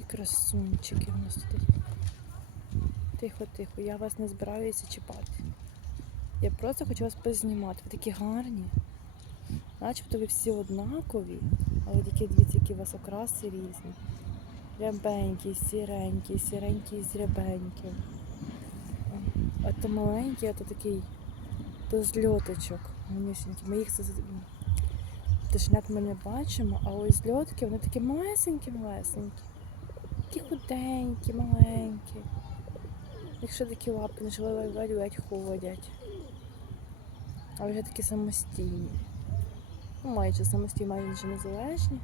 Які красунчики у нас тут. Тихо, тихо, я вас не збираюся чіпати. Я просто хочу вас познімати. Ви такі гарні. Начебто ви всі однакові, але такі дивіться, які у вас окраси різні. Рябенькі, сіренькі, сіренькі з рябеньким. А то маленький, а то такий то з льоточок. Манюсенький. Ми їх пташенят ми не бачимо, а ось льотки, вони такі малесенькі, малесенькі. Такі худенькі, маленькі. Якщо такі лапки почали ледь ходять. А вже такі самостійні. Ну, майже самостійні, майже незалежні.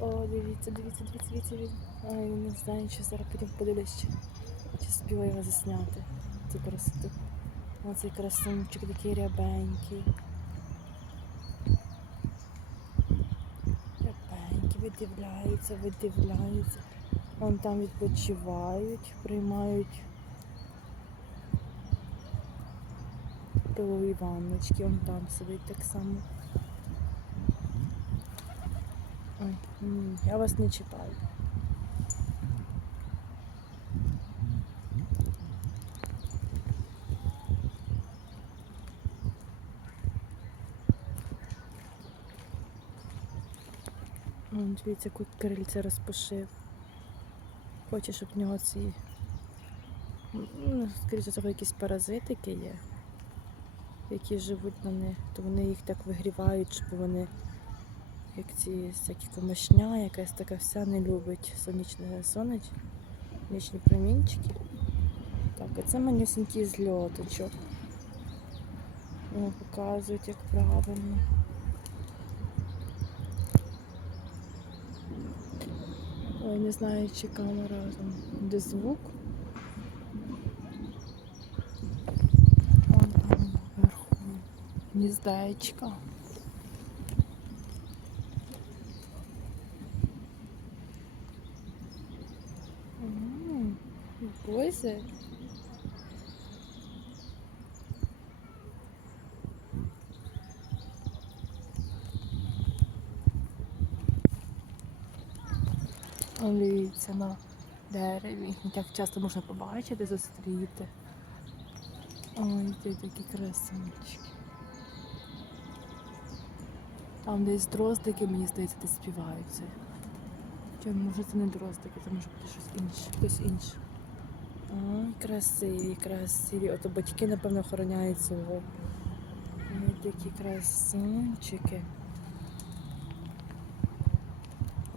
О, дивіться, дивіться, дивіться, дивіться. дивіться. Ой, не знаю, чи зараз потім подивлюсь, чи, чи спіла його засняти. Цю красоту. Оцей красунчик такий рябенький. Рябенький, видивляються, видивляються. Вон там відпочивають, приймають пилові ванночки, он там сидить так само. Ой, я вас не чіпаю. Вон, Дивіться, яку крильця розпушив. Хоче, щоб в нього ці. Ну, скоріше всього, якісь паразитики є, які живуть на них, то вони їх так вигрівають, щоб вони, як ці всякі комашня, якась така вся не любить сонячне сонеч, сонячні промінчики. Так, а це манюсенький зльоточок. Вони показують, як правильно. Не знаю, чи камера там де звук. Вон там вверху гніздечко. М, Боже. Дивіться на дереві. Так часто можна побачити, зустріти. Ой, ти такі красунчики. Там десь дроздики, мені здається, десь співаються. Чи може це не дроздики, це може бути щось інше, хтось інший. Ой, красиві, красиві. Ото батьки, напевно, охороняють цього. Ой, такі красунчики.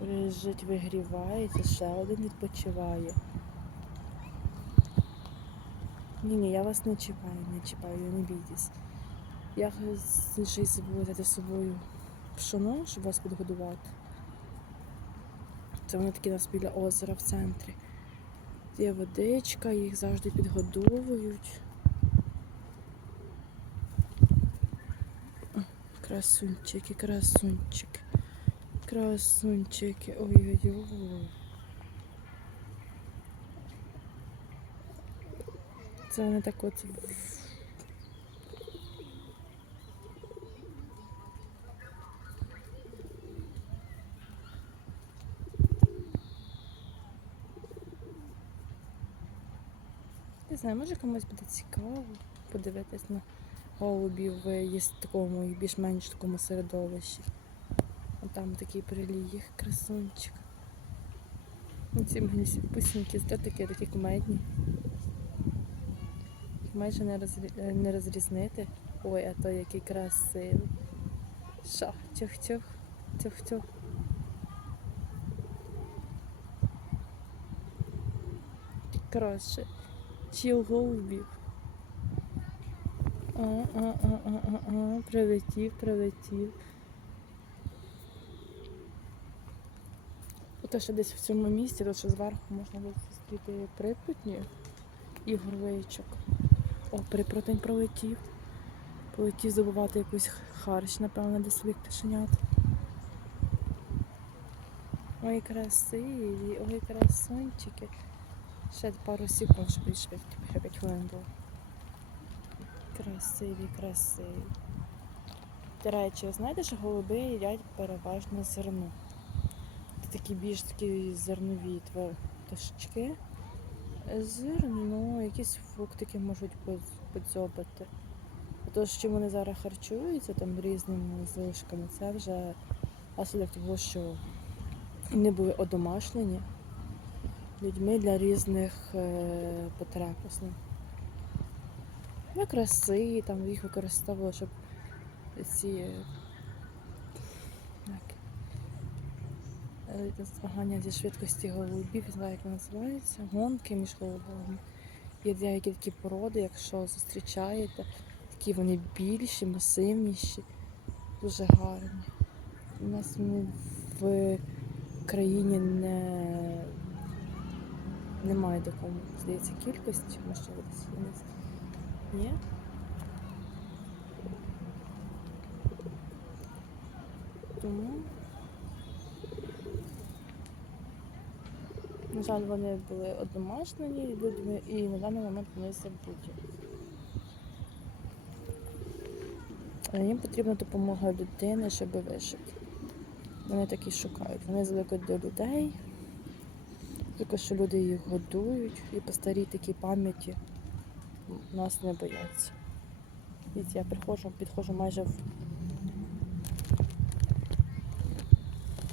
Лежить, вигрівається, ще один відпочиває. Ні, ні, я вас не чіпаю, не чіпаю, не бійтесь. Я ще забула взяти з собою пшоно, щоб вас підгодувати. Це вони такі у нас біля озера в центрі. Є водичка, їх завжди підгодовують. Красунчики, красунчики. Красунчики. Ой-ой-ой. Це вони так от. Не знаю, може комусь буде цікаво подивитись на голубів в такому більш-менш такому середовищі. А там такий прилій їх красунчик. Ці мені пусінькі такі, такі кумедні. Їх майже не, розрі... е, не розрізнити. Ой, а то який красивий. Ша, тюх-тюх, тюх-тюх. Коротше, чіл голубів. А, а, а, а, а, а, прилетів, прилетів. Ото ще десь в цьому місці, то що зверху можна буде зустріти припутні і горличок. О, припротень пролетів. Полетів забувати якусь харч, напевно, для своїх пташенят. Ой, красиві, ой, красунчики. Ще пару секунд, щоб більше 5 хвилин було. Красиві, красиві. До речі, знаєте, що голуби їдять переважно зерно. Такі більш такі зернові пташечки. Зерно, якісь фруктики можуть. А то, що вони зараз харчуються там різними залишками, це вже наслідок того, що вони були одомашнені людьми для різних е, потреб. Для краси, там їх використовували, щоб ці змагання зі швидкості голубів, знаю, як вони називаються, гонки між голубами. Є деякі такі породи, якщо зустрічаєте, такі вони більші, масивніші, дуже гарні. У нас вони в країні не немає такому, здається, кількості, можливо, десь є. не знаю. Ні? Тому. На жаль, вони були одомашнені людьми і на даний момент вони забуті. Їм потрібна допомога людини, щоб вижити. Вони так і шукають. Вони звикли до людей, тільки що люди їх годують і по старій такій пам'яті нас не бояться. Дивіться, я приходжу, підходжу майже в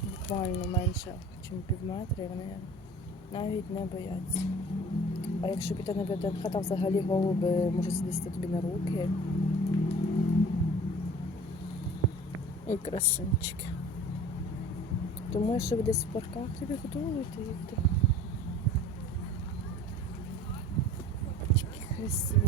буквально менше, ніж пів метра, і вони навіть не бояться. А якщо піти на ВДНХ, там взагалі голуби можуть сидіти тобі на руки. І красунчики. Тому якщо ви десь в парках, тобі готуєте їх. то- Такі красиві.